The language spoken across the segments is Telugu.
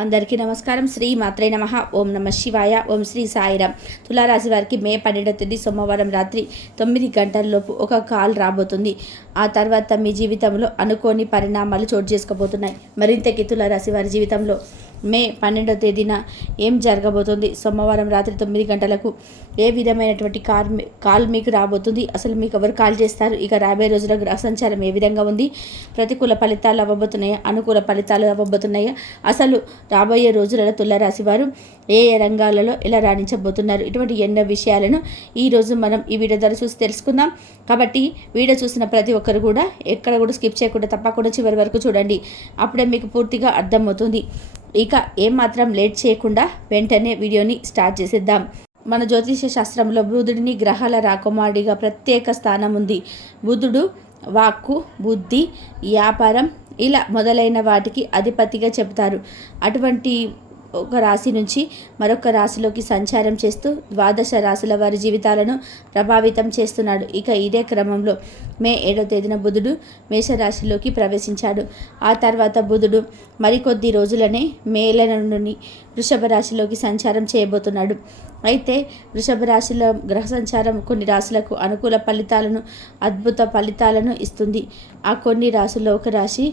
అందరికీ నమస్కారం. శ్రీ మాత్రే నమః. ఓం నమ శివాయ. ఓం శ్రీ సాయిరామ్. తులారాశి వారికి మే 12వ తేదీ సోమవారం రాత్రి 9 గంటలలోపు ఒక కాల్ రాబోతుంది. ఆ తర్వాత మీ జీవితంలో అనుకోని పరిణామాలు చోటు చేసుకోబోతున్నాయి. మరింతకి తులారాశి వారి జీవితంలో మే 12వ తేదీన ఏం జరగబోతుంది, సోమవారం రాత్రి 9 గంటలకు ఏ విధమైనటువంటి కాల్ మీకు రాబోతుంది, అసలు మీకు ఎవరు కాల్ చేస్తారు, ఇక రాబోయే రోజుల గ్రహ సంచారం ఏ విధంగా ఉంది, ప్రతికూల ఫలితాలు అవ్వబోతున్నాయా, అనుకూల ఫలితాలు అవ్వబోతున్నాయా, అసలు రాబోయే రోజులలో తులారాశి వారు ఏ రంగాలలో ఎలా రాణించబోతున్నారు, ఇటువంటి ఎన్నో విషయాలను ఈరోజు మనం ఈ వీడియో ద్వారా చూసి తెలుసుకుందాం. కాబట్టి వీడియో చూసిన ప్రతి ఒక్కరు కూడా ఎక్కడ కూడా స్కిప్ చేయకుండా తప్పకుండా చివరి వరకు చూడండి. అప్పుడే మీకు పూర్తిగా అర్థమవుతుంది. ఇక ఏమాత్రం లేట్ చేయకుండా వెంటనే వీడియోని స్టార్ట్ చేసేద్దాం. మన జ్యోతిష శాస్త్రంలో బుధుడిని గ్రహాల రాకుమారుడిగా ప్రత్యేక స్థానం ఉంది. బుధుడు వాక్కు, బుద్ధి, వ్యాపారం ఇలా మొదలైన వాటికి అధిపతిగా చెబుతారు. అటువంటి ఒక రాశి నుంచి మరొక రాశిలోకి సంచారం చేస్తూ ద్వాదశ రాశుల వారి జీవితాలను ప్రభావితం చేస్తున్నాడు. ఇక ఇదే క్రమంలో మే 7వ తేదీన బుధుడు మేషరాశిలోకి ప్రవేశించాడు. ఆ తర్వాత బుధుడు మరికొద్ది రోజులనే మేల నుండి వృషభ రాశిలోకి సంచారం చేయబోతున్నాడు. అయితే వృషభ రాశిలో గ్రహ సంచారం కొన్ని రాశులకు అనుకూల ఫలితాలను, అద్భుత ఫలితాలను ఇస్తుంది. ఆ కొన్ని రాశుల్లో ఒక రాశి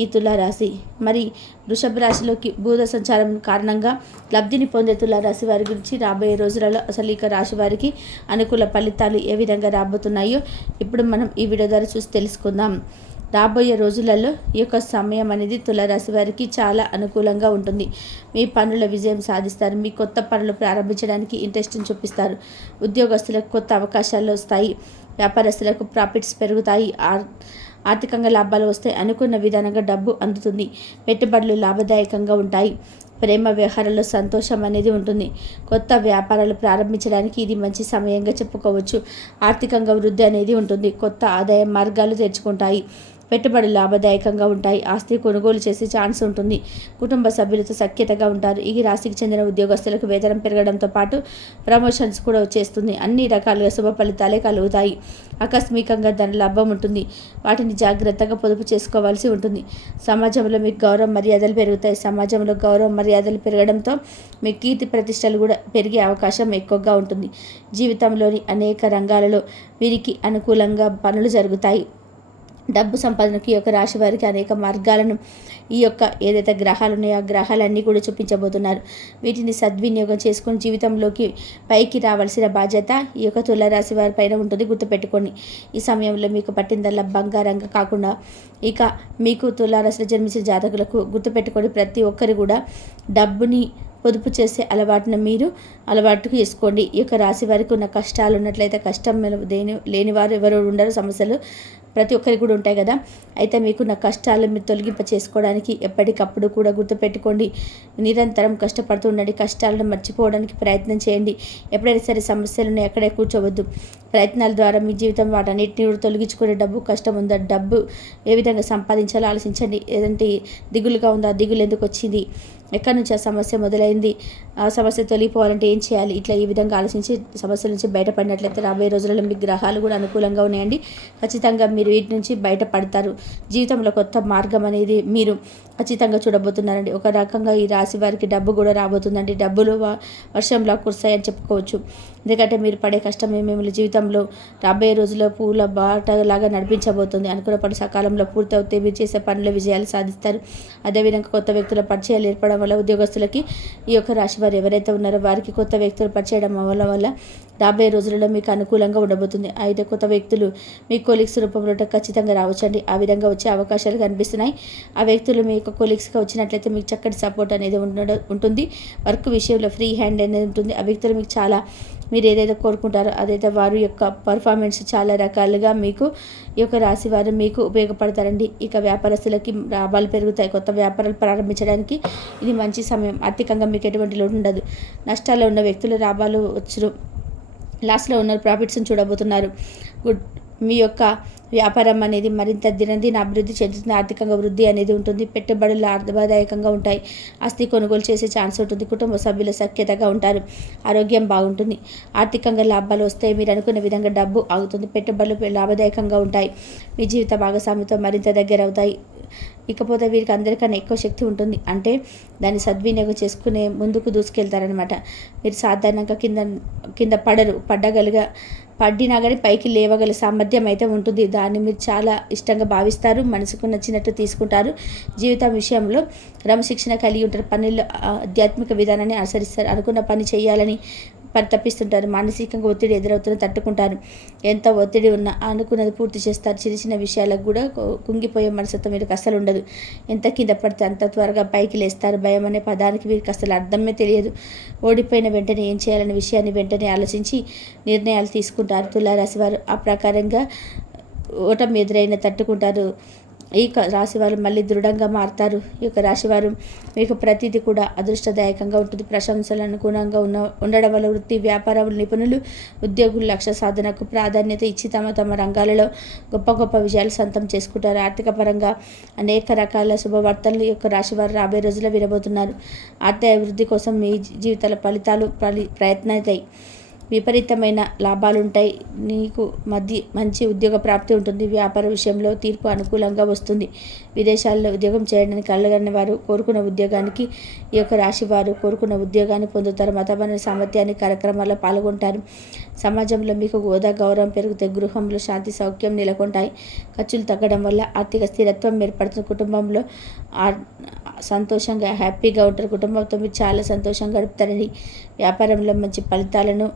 ఈ తులారాశి. మరి వృషభ రాశిలోకి బుధ సంచారం కారణంగా లబ్ధిని పొందే తులారాశి వారి గురించి రాబోయే రోజులలో అసలు ఇక రాశి వారికి అనుకూల ఫలితాలు ఏ విధంగా రాబోతున్నాయో ఇప్పుడు మనం ఈ వీడియో ద్వారా చూసి తెలుసుకుందాం. రాబోయే రోజులలో ఈ యొక్క సమయం అనేది తులారాశి వారికి చాలా అనుకూలంగా ఉంటుంది. మీ పనుల విజయం సాధిస్తారు. మీ కొత్త పనులు ప్రారంభించడానికి ఇంట్రెస్ట్ని చూపిస్తారు. ఉద్యోగస్తులకు కొత్త అవకాశాలు వస్తాయి. వ్యాపారస్తులకు ప్రాఫిట్స్ పెరుగుతాయి. ఆర్థికంగా లాభాలు వస్తాయి. అనుకున్న విధానంగా డబ్బు అందుతుంది. పెట్టుబడులు లాభదాయకంగా ఉంటాయి. ప్రేమ వ్యవహారాల్లో సంతోషం అనేది ఉంటుంది. కొత్త వ్యాపారాలు ప్రారంభించడానికి ఇది మంచి సమయంగా చెప్పుకోవచ్చు. ఆర్థికంగా వృద్ధి అనేది ఉంటుంది. కొత్త ఆదాయ మార్గాలు తెరుచుకుంటాయి. పెట్టుబడులు లాభదాయకంగా ఉంటాయి. ఆస్తి కొనుగోలు చేసే ఛాన్స్ ఉంటుంది. కుటుంబ సభ్యులతో సఖ్యతగా ఉంటారు. ఈ రాశికి చెందిన ఉద్యోగస్తులకు వేతనం పెరగడంతో పాటు ప్రమోషన్స్ కూడా వచ్చేస్తుంది. అన్ని రకాలుగా శుభ ఫలితాలే కలుగుతాయి. ఆకస్మికంగా ధన లాభం ఉంటుంది. వాటిని జాగ్రత్తగా పొదుపు చేసుకోవాల్సి ఉంటుంది. సమాజంలో మీకు గౌరవ మర్యాదలు పెరుగుతాయి. సమాజంలో గౌరవ మర్యాదలు పెరగడంతో మీ కీర్తి ప్రతిష్టలు కూడా పెరిగే అవకాశం ఎక్కువగా ఉంటుంది. జీవితంలోని అనేక రంగాలలో వీరికి అనుకూలంగా పనులు జరుగుతాయి. డబ్బు సంపాదనకి ఈ యొక్క రాశి వారికి అనేక మార్గాలను ఈ యొక్క ఏదైతే గ్రహాలు ఉన్నాయో ఆ గ్రహాలన్నీ కూడా చూపించబోతున్నారు. వీటిని సద్వినియోగం చేసుకొని జీవితంలోకి పైకి రావాల్సిన బాధ్యత ఈ యొక్క తులారాశి వారి పైన ఉంటుంది. గుర్తుపెట్టుకోండి, ఈ సమయంలో మీకు పట్టిందల్లా బంగారంగా కాకుండా ఇక మీకు తులారాశిలో జన్మించిన జాతకులకు గుర్తుపెట్టుకొని ప్రతి ఒక్కరు కూడా డబ్బుని పొదుపు చేసే అలవాటును మీరు అలవాటుకు చేసుకోండి. ఈ యొక్క రాశి వారికి ఉన్న కష్టాలు ఉన్నట్లయితే కష్టం లేని వారు ఎవరు ఉండరు. సమస్యలు ప్రతి ఒక్కరికి కూడా ఉంటాయి కదా. అయితే మీకున్న కష్టాలు మీరు తొలగింప చేసుకోవడానికి ఎప్పటికప్పుడు కూడా గుర్తుపెట్టుకోండి. నిరంతరం కష్టపడుతూ ఉండండి. కష్టాలను మర్చిపోవడానికి ప్రయత్నం చేయండి. ఎప్పుడైనా సరే సమస్యలను ఎక్కడే కూర్చోవద్దు. ప్రయత్నాల ద్వారా మీ జీవితం వాటన్నిటిని కూడా తొలగించుకునే డబ్బు కష్టం ఉందా, డబ్బు ఏ విధంగా సంపాదించాలో ఆలోచించండి. ఏదంటే దిగులుగా ఉందా, దిగులు ఎందుకు వచ్చింది, ఎక్కడి నుంచి ఆ సమస్య మొదలైంది, ఆ సమస్య తొలగిపోవాలంటే ఏం చేయాలి, ఇట్లా ఈ విధంగా ఆలోచించి సమస్యల నుంచి బయటపడినట్లయితే రాబోయే రోజులలో మీ గ్రహాలు కూడా అనుకూలంగా ఉన్నాయండి. ఖచ్చితంగా మీరు వీటి నుంచి బయటపడతారు. జీవితంలో కొత్త మార్గం అనేది మీరు ఖచ్చితంగా చూడబోతున్నారండి. ఒక రకంగా ఈ రాశి వారికి డబ్బు కూడా రాబోతుందండి. డబ్బులు వర్షంలా కురుస్తాయని చెప్పుకోవచ్చు. ఎందుకంటే మీరు పడే కష్టం మిమ్మల్ని జీవితంలో రాబోయే రోజుల్లో పూల బాటలాగా నడిపించబోతుంది. అనుకున్న పని సకాలంలో పూర్తి అవుతే మీరు చేసే పనుల విజయాలు సాధిస్తారు. అదేవిధంగా కొత్త వ్యక్తుల పరిచయాలు ఏర్పడడం వల్ల ఉద్యోగస్తులకి ఈ యొక్క రాశి వారు ఎవరైతే ఉన్నారో వారికి కొత్త వ్యక్తులు పరిచయం వల్ల రాబోయే రోజులలో మీకు అనుకూలంగా ఉండబోతుంది. అయితే కొత్త వ్యక్తులు మీ కొలీగ్స్ రూపంలో ఖచ్చితంగా రావచ్చండి. ఆ విధంగా వచ్చే అవకాశాలు కనిపిస్తున్నాయి. ఆ వ్యక్తులు మీ యొక్క కొలీగ్స్గా వచ్చినట్లయితే మీకు చక్కటి సపోర్ట్ అనేది ఉంటుంది. వర్క్ విషయంలో ఫ్రీ హ్యాండ్ అనేది ఉంటుంది. ఆ వ్యక్తులు మీకు చాలా మీరు ఏదైతే కోరుకుంటారో అదైతే వారి యొక్క పర్ఫార్మెన్స్ చాలా రకాలుగా మీకు ఈ యొక్క రాశి వారు మీకు ఉపయోగపడతారండి. ఇక వ్యాపారస్తులకి లాభాలు పెరుగుతాయి. కొత్త వ్యాపారాలు ప్రారంభించడానికి ఇది మంచి సమయం. ఆర్థికంగా మీకు ఎటువంటి లోటు ఉండదు. నష్టాల్లో ఉన్న వ్యక్తులు లాభాలు వచ్చును. లాస్లో ఉన్న ప్రాఫిట్స్ని చూడబోతున్నారు. మీ యొక్క వ్యాపారం అనేది మరింత దినదిన అభివృద్ధి చెందుతుంది. ఆర్థికంగా వృద్ధి అనేది ఉంటుంది. పెట్టుబడులు లాభదాయకంగా ఉంటాయి. ఆస్తి కొనుగోలు చేసే ఛాన్స్ ఉంటుంది. కుటుంబ సభ్యుల సఖ్యతగా ఉంటారు. ఆరోగ్యం బాగుంటుంది. ఆర్థికంగా లాభాలు వస్తాయి. మీరు అనుకున్న విధంగా డబ్బు ఆగుతుంది. పెట్టుబడులు లాభదాయకంగా ఉంటాయి. మీ జీవిత భాగస్వామితో మరింత దగ్గర అవుతాయి. ఇకపోతే వీరికి అందరికన్నా ఎక్కువ శక్తి ఉంటుంది, అంటే దాన్ని సద్వినియోగం చేసుకునే ముందుకు దూసుకెళ్తారనమాట. మీరు సాధారణంగా కింద పడినా కానీ పైకి లేవగల సామర్థ్యం అయితే ఉంటుంది. దాన్ని మీరు చాలా ఇష్టంగా భావిస్తారు, మనసుకు నచ్చినట్టు తీసుకుంటారు. జీవితం విషయంలో క్రమశిక్షణ కలిగి ఉంటారు. పనుల్లో ఆధ్యాత్మిక విధానాన్ని అనుసరిస్తారు. అనుకున్న పని చేయాలని పరితపిస్తుంటారు. మానసికంగా ఒత్తిడి ఎదురవుతున్న తట్టుకుంటారు. ఎంత ఒత్తిడి ఉన్నా అనుకున్నది పూర్తి చేస్తారు. చిన్న చిన్న విషయాలకు కూడా కుంగిపోయే మనస్తత్వం వీరికి అస్సలు ఉండదు. ఎంత కింద పడితే అంత త్వరగా పైకి లేస్తారు. భయం అనే పదానికి వీరికి అసలు అర్థమే తెలియదు. ఓడిపోయిన వెంటనే ఏం చేయాలనే విషయాన్ని వెంటనే ఆలోచించి నిర్ణయాలు తీసుకుంటారు. తులారాశి వారు ఆ ప్రకారంగా ఓటమి ఎదురైన తట్టుకుంటారు. ఈ రాశివారు మళ్ళీ దృఢంగా మారుతారు. ఈ యొక్క రాశివారు మీకు ప్రతిదీ కూడా అదృష్టదాయకంగా ఉంటుంది. ప్రశంసలు అనుగుణంగా ఉండడం వల్ల వృత్తి వ్యాపారములు నిపుణులు ఉద్యోగులు లక్ష్య సాధనకు ప్రాధాన్యత ఇచ్చి తమ రంగాలలో గొప్ప గొప్ప విజయాలు సొంతం చేసుకుంటారు. ఆర్థిక పరంగా అనేక రకాల శుభవార్తలు ఈ యొక్క రాశివారు రాబోయే రోజుల్లో వినబోతున్నారు. ఆర్థిక అభివృద్ధి కోసం మీ జీవితాల ఫలితాలు ప్రయత్నవుతాయి. విపరీతమైన లాభాలుంటాయి. నీకు మంచి ఉద్యోగ ప్రాప్తి ఉంటుంది. వ్యాపార విషయంలో తీర్పు అనుకూలంగా వస్తుంది. విదేశాల్లో ఉద్యోగం చేయడానికి కలగని వారు కోరుకున్న ఉద్యోగానికి ఈ యొక్క రాశి వారు కోరుకున్న ఉద్యోగాన్ని పొందుతారు. మతపరమైన సామర్థ్యాన్ని కార్యక్రమాల్లో పాల్గొంటారు. సమాజంలో మీకు హోదా గౌరవం పెరుగుతాయి. గృహంలో శాంతి సౌఖ్యం నెలకొంటాయి. ఖర్చులు తగ్గడం వల్ల ఆర్థిక స్థిరత్వం ఏర్పడుతుంది. కుటుంబంలో సంతోషంగా హ్యాపీగా ఉంటారు. కుటుంబంతో మీరు చాలా సంతోషంగా గడుపుతారని. వ్యాపారంలో మంచి ఫలితాలను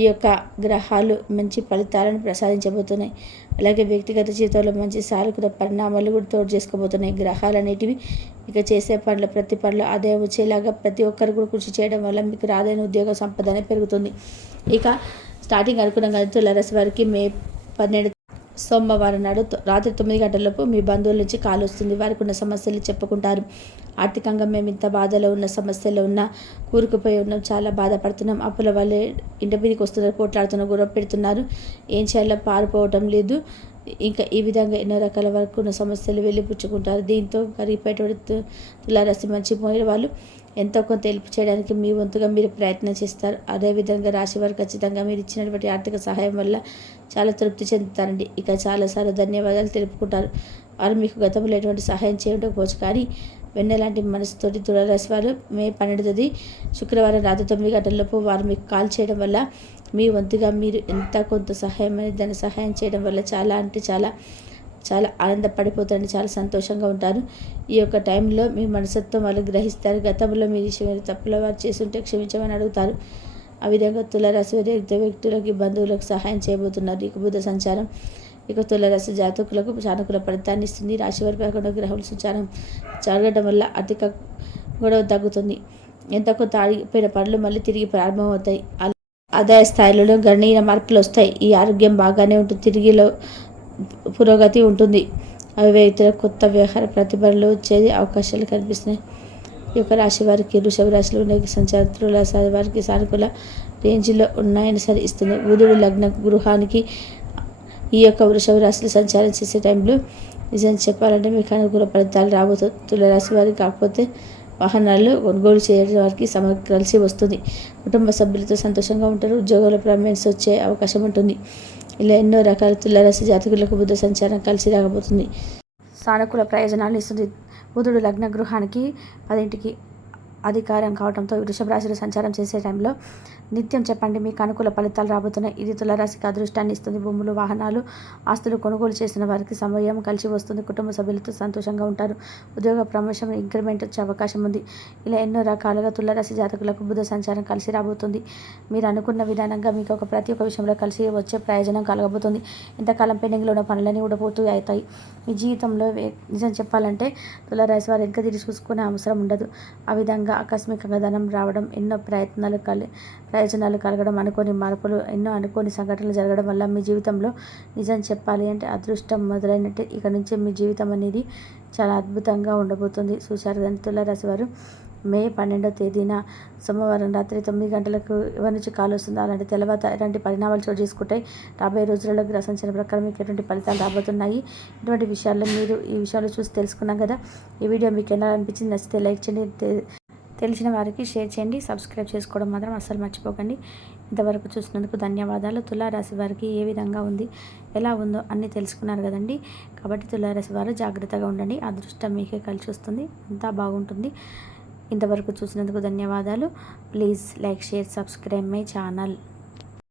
ఈ యొక్క గ్రహాలు మంచి ఫలితాలను ప్రసాదించబోతున్నాయి. అలాగే వ్యక్తిగత జీవితంలో మంచి సానుకూల పరిణామాలు కూడా తోడు చేసుకోబోతున్నాయి. గ్రహాలు అనేటివి ఇక చేసే ప్రతి పనిలో ఆదాయం వచ్చేలాగా ప్రతి ఒక్కరు కూడా కృషి చేయడం వల్ల మీకు రాదైన ఉద్యోగ సంపద పెరుగుతుంది. ఇక స్టార్టింగ్ అనుకున్న తులారాశి వారికి మే 12 సోమవారం నాడు రాత్రి 9 గంటలలోపు మీ బంధువుల నుంచి కాల్ వస్తుంది. వారికి ఉన్న సమస్యలు చెప్పుకుంటారు. ఆర్థికంగా మేము ఇంత బాధలో ఉన్న సమస్యలో ఉన్న కూరుకుపోయి ఉన్నాం, చాలా బాధపడుతున్నాం, అప్పుల వల్లే ఇంటి మీదకి వస్తున్నారు, పోట్లాడుతున్నారు, గొడవ పెడుతున్నారు, ఏం చేయాలో పారిపోవటం లేదు, ఇంకా ఈ విధంగా ఎన్నో రకాల వరకు ఉన్న సమస్యలు వెళ్ళిపుచ్చుకుంటారు. దీంతో కరిగిపోయేటువంటి తులారాశి మంచి పోయిన వాళ్ళు ఎంతో కొంత హెల్ప్ చేయడానికి మీ వంతుగా మీరు ప్రయత్నం చేస్తారు. అదేవిధంగా రాశివారు ఖచ్చితంగా మీరు ఇచ్చినటువంటి ఆర్థిక సహాయం వల్ల చాలా తృప్తి చెందుతారండి. ఇక చాలాసార్లు ధన్యవాదాలు తెలుపుకుంటారు. వారు మీకు గతంలో ఎటువంటి సహాయం చేయకపోవచ్చు, కానీ వెన్నెలాంటి మనసుతోటి తులారాశి వారు మే 12 శుక్రవారం రాత్రి 9 గంటలలోపు వారు మీకు కాల్ చేయడం వల్ల మీ వంతుగా మీరు ఎంత కొంత సహాయం అనేది దాన్ని సహాయం చేయడం వల్ల చాలా అంటే చాలా చాలా ఆనందపడిపోతారని, చాలా సంతోషంగా ఉంటారు. ఈ యొక్క టైంలో మీ మనస్తత్వం వాళ్ళు గ్రహిస్తారు. గతంలో మీ తప్పుల వారు చేస్తుంటే క్షమించమని అడుగుతారు. ఆ విధంగా తులారాశి వ్యక్తులకి బంధువులకు సహాయం చేయబోతున్నారు. ఇక బుధ సంచారం ఇక తులారాశి జాతకులకు సానుకూల ఫలితాన్ని ఇస్తుంది. రాశివారి 11 గ్రహాల సంచారం జరగడం వల్ల ఆర్థిక గొడవ తగ్గుతుంది. ఎంత కొంత ఆగిపోయిన పనులు మళ్ళీ తిరిగి ప్రారంభమవుతాయి. ఆదాయ స్థాయిలలో గణనీయ మార్పులు వస్తాయి. ఈ ఆరోగ్యం బాగానే ఉంటుంది. తిరిగిలో పురోగతి ఉంటుంది. అవి వ్యక్తులకు కొత్త వ్యవహార ప్రతిభలు వచ్చేది అవకాశాలు కనిపిస్తున్నాయి. ఈ యొక్క రాశి వారికి వృషభ రాశిలో ఉండే సంచారం తులారాశి వారికి సానుకూల రేంజ్లో ఉన్నాయని సరే ఇస్తుంది. బుధుడు లగ్న గృహానికి ఈ యొక్క వృషభ రాశిలో సంచారం చేసే టైంలో నిజం చెప్పాలంటే మీకు అనుకూల ఫలితాలు రాబోతుంది. తులారాశి వారికి కాకపోతే వాహనాలు కొనుగోలు చేయడం వారికి కలిసి వస్తుంది. కుటుంబ సభ్యులతో సంతోషంగా ఉంటారు. ఉద్యోగాల ప్రమోషన్స్ వచ్చే అవకాశం ఉంటుంది. ఇలా ఎన్నో రకాల తులారాశి జాతకులకు బుధ సంచారం కలిసి రాకపోతుంది. సానుకూల ప్రయోజనాలు ఇస్తుంది. బుధుడు లగ్న గృహానికి 10కి అధికారం కావడంతో వృషభ రాశిలో సంచారం చేసే టైంలో నిత్యం చెప్పండి మీకు అనుకూల ఫలితాలు రాబోతున్నాయి. ఇది తులారాశికి అదృష్టాన్ని ఇస్తుంది. భూములు వాహనాలు ఆస్తులు కొనుగోలు చేసిన వారికి సమయం కలిసి వస్తుంది. కుటుంబ సభ్యులతో సంతోషంగా ఉంటారు. ఉద్యోగ ప్రమోషన్ ఇంక్రిమెంట్ వచ్చే అవకాశం ఉంది. ఇలా ఎన్నో రకాలుగా తులారాశి జాతకులకు బుధ సంచారం కలిసి రాబోతుంది. మీరు అనుకున్న విధానంగా మీకు ప్రతి ఒక్క విషయంలో కలిసి వచ్చే ప్రయోజనం కలగబోతుంది. ఎంతకాలం పెండింగ్లో ఉన్న పనులన్నీ ఊడపోతూ అవుతాయి. మీ జీవితంలో నిజం చెప్పాలంటే తులారాశి వారు వెనక తిరిగి చూసుకునే అవసరం ఉండదు. ఆ విధంగా ఆకస్మికంగా ధనం రావడం, ఎన్నో ప్రయోజనాలు కలగడం, అనుకోని మార్పులు, ఎన్నో అనుకోని సంఘటనలు జరగడం వల్ల మీ జీవితంలో నిజం చెప్పాలి అంటే అదృష్టం మొదలైనట్టే. ఇక నుంచి మీ జీవితం అనేది చాలా అద్భుతంగా ఉండబోతుంది. చూశారు కానీ తులారాశి వారు మే 12 సోమవారం రాత్రి 9 గంటలకు ఎవరి నుంచి కాల్ వస్తుందో అలాంటి తెల్లవాత ఎలాంటి పరిణామాలు చోటు చేసుకుంటాయి. రాబోయే రోజులలో గ్రహ సంచారం ప్రకారం మీకు ఎటువంటి ఫలితాలు రాబోతున్నాయి. ఇటువంటి విషయాల్లో మీరు ఈ విషయాలు చూసి తెలుసుకున్నాం కదా. ఈ వీడియో మీకు ఎలా అనిపించింది? నచ్చితే లైక్ చేయండి. తెలిసిన వారికి షేర్ చేయండి. సబ్స్క్రైబ్ చేసుకోవడం మాత్రం అస్సలు మర్చిపోకండి. ఇంతవరకు చూసినందుకు ధన్యవాదాలు. తులారాశి వారికి ఏ విధంగా ఉంది, ఎలా ఉందో అన్నీ తెలుసుకున్నారు కదండి. కాబట్టి తులారాశి వారు జాగ్రత్తగా ఉండండి. అదృష్టం మీకే కలిసి వస్తుంది, అంతా బాగుంటుంది. ఇంతవరకు చూసినందుకు ధన్యవాదాలు. Please like, share, subscribe my channel.